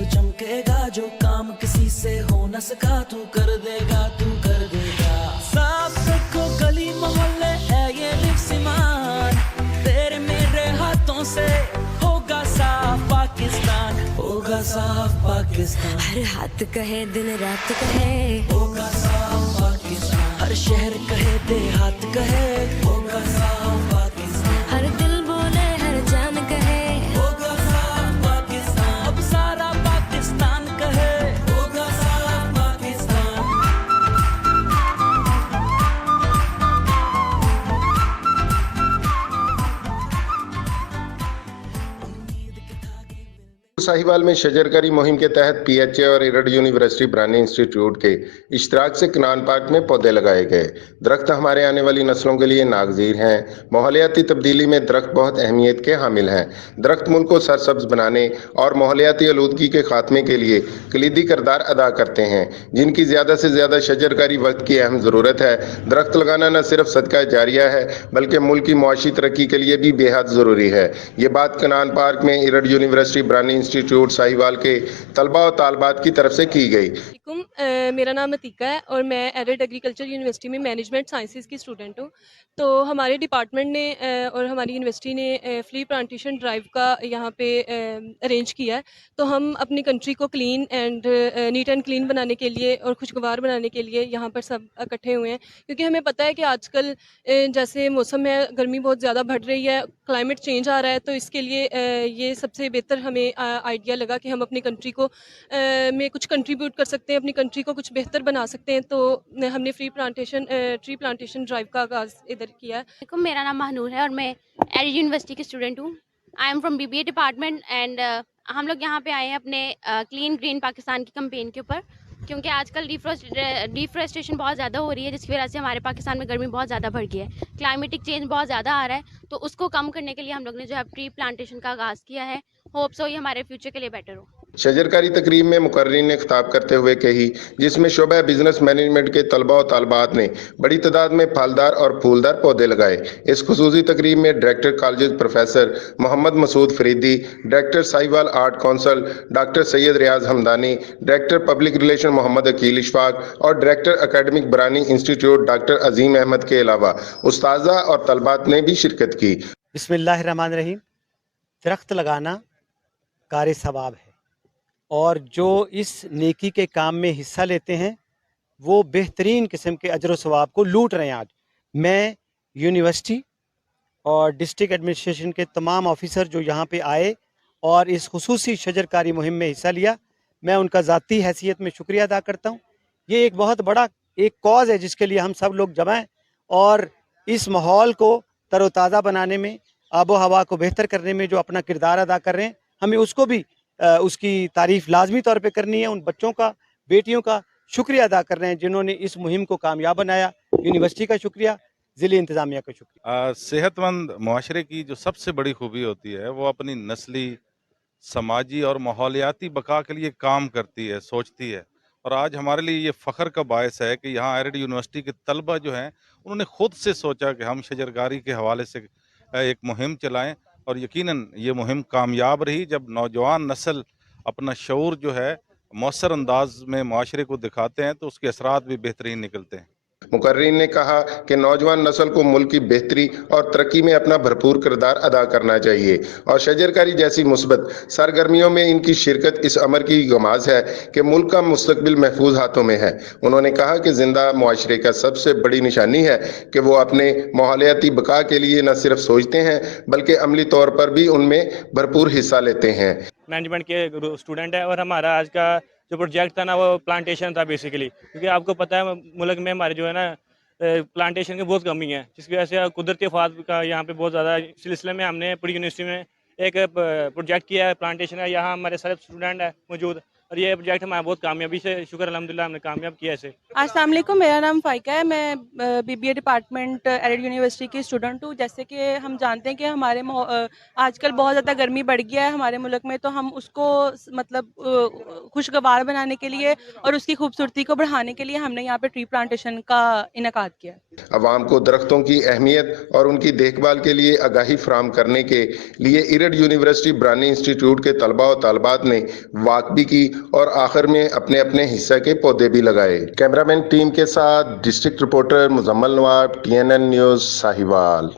जब चमकेगा जो काम किसी से हो न सका तू कर देगा साफ रखो गली मोहल्ले है ये लिप्सिमान तेरे मेरे हाथों से होगा साफ पाकिस्तान हर हाथ कहे दिन रात कहे होगा साफ पाकिस्तान हर शहर कहे देहात कहे होगा साफ पाकिस्तान हर दिल बोले हर जान कहे होगा साफ पाकिस्तान अब सारा पाकिस्तान कहे होगा साफ पाकिस्तान साहिवाल में शजरकारी मुहिम के तहत पीएचए और एरड यूनिवर्सिटी ब्रानी इंस्टीट्यूट के इश्तराक से कनान पार्क में पौधे लगाए गए। दरख्त हमारे आने वाली नस्लों के लिए नागजीर हैं। माहौलियाती तब्दीली में दरख्त बहुत अहमियत के हामिल हैं। दरख्त मुल्क को सरसब्ज बनाने और माहौलियाती आलूदगी के खात्मे के लिए कलीदी किरदार अदा करते हैं, जिनकी ज़्यादा से ज़्यादा शजरकारी वक्त की अहम ज़रूरत है। दरख्त लगाना न सिर्फ सदका जारिया है बल्कि मुल्क की मुआशी तरक्की के लिए भी बेहद ज़रूरी है। ये बात कनान पार्क में एरड यूनिवर्सिटी ब्रानी इंस्टीट्यूट साहिवाल के तलबा और तालबात की तरफ से की गई। मेरा नाम अतीका है और मैं एरड एग्रीकल्चर यूनिवर्सिटी में मैनेजमेंट साइंसेज की स्टूडेंट हूँ। तो हमारे डिपार्टमेंट ने और हमारी यूनिवर्सिटी ने फ्री प्लांटेशन ड्राइव का यहाँ पे अरेंज किया है। तो हम अपनी कंट्री को clean and neat and clean बनाने के लिए और खुशगवार बनाने के लिए यहाँ पर सब इकट्ठे हुए हैं, क्योंकि हमें पता है कि आजकल जैसे मौसम है, गर्मी बहुत ज़्यादा बढ़ रही है, क्लाइमेट चेंज आ रहा है। तो इसके लिए ये सबसे बेहतर हमें आइडिया लगा कि हम अपनी कंट्री को में कुछ कंट्रीब्यूट कर सकते हैं, अपनी कंट्री को कुछ बेहतर बना सकते हैं। तो हमने ट्री प्लांटेशन ड्राइव का आगाज़ इधर किया है। मेरा नाम महानूर है और मैं एरड यूनिवर्सिटी की स्टूडेंट हूँ। I am from BBA department and हम लोग यहाँ पे आए हैं अपने क्लीन ग्रीन पाकिस्तान की कैंपेन के ऊपर, क्योंकि आजकल डिफॉरेस्टेशन बहुत ज़्यादा हो रही है, जिसकी वजह से हमारे पाकिस्तान में गर्मी बहुत ज़्यादा बढ़ गई है, क्लाइमेटिक चेंज बहुत ज़्यादा आ रहा है। तो उसको कम करने के लिए हम लोग ने जो है ट्री प्लांटेशन का आगाज़ किया है। होप सो ये हमारे फ्यूचर के लिए बेटर हो। शजरकारी तकरीब में मुकर्रिरीन ने खिताब करते हुए कही, जिसमें शोबा बिजनेस मैनेजमेंट के तलबा और तालबात ने बड़ी तादाद में फलदार और फूलदार पौधे लगाए। इस खुसूसी तकरीब में director college professor Mohammad Masood Faridi, director Sahiwal art council doctor Syed Riaz Hamdani, director public relation Mohammad Aqeel Ishfaq और director academic Barani institute doctor Azeem Ahmad के अलावा उस्ताजा और तलबात ने भी शिरकत की। बिस्मिल्लाहिर्रहमानिर्रहीम। दरख्त लगाना कार सवाब है और जो इस नेकी के काम में हिस्सा लेते हैं वो बेहतरीन किस्म के अजर व सवाब को लूट रहे हैं। आज मैं यूनिवर्सिटी और डिस्ट्रिक्ट एडमिनिस्ट्रेशन के तमाम ऑफिसर जो यहाँ पे आए और इस खुसूसी शजरकारी मुहिम में हिस्सा लिया, मैं उनका ज़ाती हैसियत में शुक्रिया अदा करता हूँ। ये एक बहुत बड़ा एक कॉज है जिसके लिए हम सब लोग जमा हैं और इस माहौल को तरोताज़ा बनाने में, आबो हवा को बेहतर करने में जो अपना किरदार अदा कर रहे हैं, हमें उसको भी उसकी तारीफ लाजमी तौर पे करनी है। उन बच्चों का, बेटियों का शुक्रिया अदा कर रहे हैं जिन्होंने इस मुहिम को कामयाब बनाया। यूनिवर्सिटी का शुक्रिया, ज़िले इंतज़ामिया का शुक्रिया। सेहतमंद मुआशरे की जो सबसे बड़ी खूबी होती है वो अपनी नस्ली, समाजी और माहौलियाती बका के लिए काम करती है, सोचती है। और आज हमारे लिए ये फ़ख्र का बायस है कि यहाँ एरड यूनिवर्सिटी के तलबा जो हैं उन्होंने ख़ुद से सोचा कि हम शजरकारी के हवाले से एक मुहिम चलाएं, और यकीनन ये मुहिम कामयाब रही। जब नौजवान नस्ल अपना शऊर जो है मौसर अंदाज में माशरे को दिखाते हैं तो उसके असरात भी बेहतरीन निकलते हैं। मुकर्रिरीन ने कहा कि नौजवान नस्ल को मुल्क की बेहतरी और तरक्की में अपना भरपूर किरदार अदा करना चाहिए और शजरकारी जैसी मुस्बत सरगर्मियों में इनकी शिरकत इस अमर की गमाज है कि मुल्क का मुस्तकबिल महफूज हाथों में है। उन्होंने कहा कि जिंदा मुआशरे का सबसे बड़ी निशानी है कि वो अपने माहौलियाती बका के लिए न सिर्फ सोचते हैं बल्कि अमली तौर पर भी उनमें भरपूर हिस्सा लेते हैं। मैनेजमेंट के स्टूडेंट है और हमारा आज का जो प्रोजेक्ट था ना वो प्लांटेशन था बेसिकली, क्योंकि आपको पता है मुल्क में हमारे जो है ना प्लांटेशन की बहुत कमी है, जिसकी वजह से कुदरती आफात का यहाँ पे बहुत ज़्यादा सिलसिले में हमने पूरी यूनिवर्सिटी में एक प्रोजेक्ट किया है प्लांटेशन का। यहाँ हमारे सारे स्टूडेंट है मौजूद, اور یہ پروجیکٹ ہمارا بہت کامیابی سے شکر الحمدللہ ہم نے کامیاب کیا اسے. السلام علیکم، میرا نام فائقہ ہے. میں BBA ڈپارٹمنٹ ایڈیڈ یونیورسٹی کی اسٹوڈنٹ ہوں. جیسے کہ ہم جانتے ہیں کہ ہمارے آج کل بہت زیادہ گرمی بڑھ گیا ہے ہمارے ملک میں، تو ہم اس کو مطلب خوشگوار بنانے کے لیے اور اس کی خوبصورتی کو بڑھانے کے لیے ہم نے یہاں پہ ٹری پلانٹیشن کا انعقاد کیا. عوام کو درختوں کی اہمیت اور ان کی دیکھ بھال کے لیے آگاہی فراہم کرنے کے لیے ایرڈ یونیورسٹی برانی انسٹیٹیوٹ کے طلباء و طالبات نے واک بھی کی اور آخر میں اپنے اپنے حصہ کے پودے بھی لگائے. کیمرہ مین ٹیم کے ساتھ ڈسٹرکٹ رپورٹر مزمل نواب، TNN نیوز، ساہیوال.